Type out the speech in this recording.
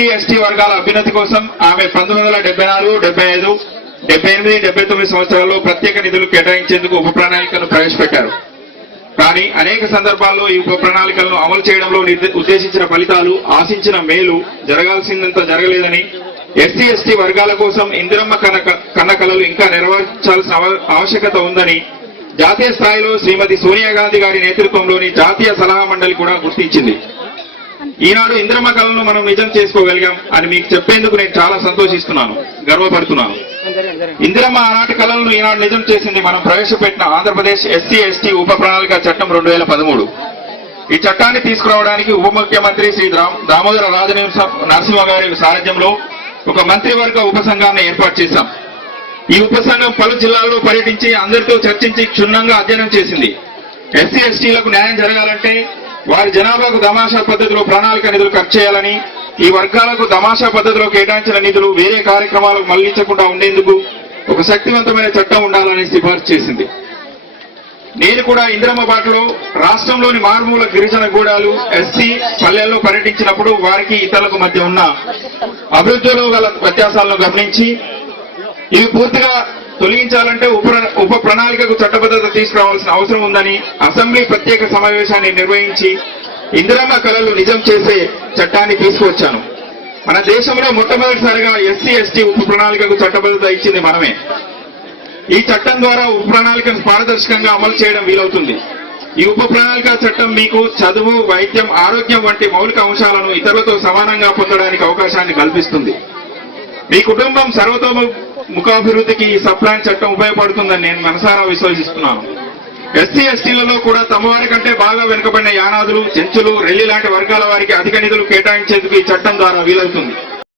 SC ST వర్గాల అభ్యున్నతి కోసం ఆమె 1974, 75, 78, 79 సంవత్సరాల్లో ప్రత్యేక నిధులు కేటాయించేందుకు ఉప ప్రణాళికను ప్రవేశపెట్టారు. కానీ అనేక సందర్భాల్లో ఈ ఉప ప్రణాళికలను అమలు చేయడంలో ఉద్దేశించిన ఫలితాలు, ఆశించిన మేలు జరగాల్సిందంత జరగలేదని, ఎస్సీ ఎస్టీ వర్గాల కోసం ఇందిరమ్మ కన్న కలలు ఇంకా నెరవేర్చాల్సిన ఆవశ్యకత ఉందని జాతీయ స్థాయిలో శ్రీమతి సోనియా గాంధీ గారి నేతృత్వంలోని జాతీయ సలహా మండలి కూడా గుర్తించింది. ఈనాడు ఇందిరమ్మ కళను మనం నిజం చేసుకోగలిగాం అని మీకు చెప్పేందుకు నేను చాలా సంతోషిస్తున్నాను, గర్వపడుతున్నాను. ఇందిరమ్మ ఆనాటి కళలను ఈనాడు నిజం చేసింది మనం ప్రవేశపెట్టిన ఆంధ్రప్రదేశ్ ఎస్సీ ఎస్టీ ఉప ప్రణాళిక చట్టం 2013. ఈ చట్టాన్ని తీసుకురావడానికి ఉప ముఖ్యమంత్రి శ్రీ దామోదర నరసింహ గారి సారథ్యంలో ఒక మంత్రివర్గ ఉపసంఘాన్ని ఏర్పాటు చేశాం. ఈ ఉపసంఘం పలు జిల్లాల్లో పర్యటించి అందరితో చర్చించి క్షుణ్ణంగా అధ్యయనం చేసింది. ఎస్సీ ఎస్టీలకు న్యాయం జరగాలంటే వారి జనాభాకు తమాషా పద్ధతిలో ప్రణాళిక నిధులు ఖర్చు చేయాలని, ఈ వర్గాలకు తమాషా పద్ధతిలో కేటాయించిన నిధులు వేరే కార్యక్రమాలకు మళ్లించకుండా ఉండేందుకు ఒక శక్తివంతమైన చట్టం ఉండాలని సిఫార్సు చేసింది. నేను కూడా ఇందిరమ్మ బాటలో రాష్ట్రంలోని మారుమూల గిరిజన గూడాలు, ఎస్సీ పల్లెల్లో పర్యటించినప్పుడు వారికి ఇతరులకు మధ్య ఉన్న అభివృద్ధిలో గల వ్యత్యాసాలను గమనించి ఇవి పూర్తిగా తొలగించాలంటే ఉప ప్రణాళికకు చట్టబద్ధత తీసుకురావాల్సిన అవసరం ఉందని అసెంబ్లీ ప్రత్యేక సమావేశాన్ని నిర్వహించి ఇందిరమ్మ కళలు నిజం చేసే చట్టాన్ని తీసుకువచ్చాను. మన దేశంలో మొట్టమొదటిసారిగా ఎస్సీ ఎస్టీ ఉప ప్రణాళికకు చట్టబద్ధత ఇచ్చింది మనమే. ఈ చట్టం ద్వారా ఉప ప్రణాళికను పారదర్శకంగా అమలు చేయడం వీలవుతుంది. ఈ ఉప ప్రణాళిక చట్టం మీకు చదువు, వైద్యం, ఆరోగ్యం వంటి మౌలిక అంశాలను ఇతరులతో సమానంగా పొందడానికి అవకాశాన్ని కల్పిస్తుంది. మీ కుటుంబం సర్వతోముఖాభివృద్ధికి ఈ సప్లాన్ చట్టం ఉపయోగపడుతుందని నేను మనసారా విశ్వసిస్తున్నాను. ఎస్సీ ఎస్టీలలో కూడా తమ వారి కంటే బాగా వెనుకబడిన యానాదులు, చెంచులు, రెల్లి లాంటి వర్గాల వారికి అధిక నిధులు కేటాయించేందుకు ఈ చట్టం ద్వారా వీలవుతుంది.